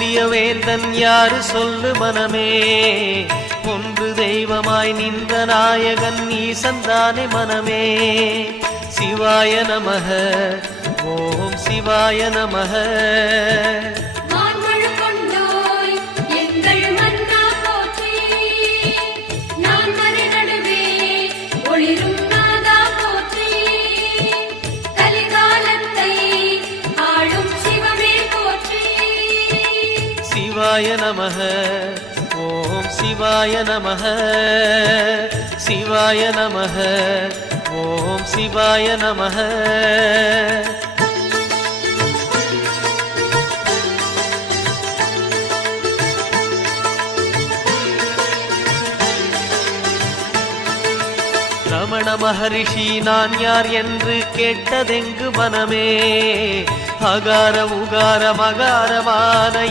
கொடிய வேந்தன் யாரு சொல்லு மனமே, ஒன்று தெய்வமாய் நின்ற நாயகன் ஈசந்தானே மனமே. சிவாய நமக, ஓம் சிவாய நமக. சிவாய நமக, ஓம் சிவாய நமக. சிவாய நமக, ஓம் சிவாய நமக. ரமண மகரிஷி நான் யார் என்று கேட்டதெங்கு மனமே, அகார உகார மகாரமான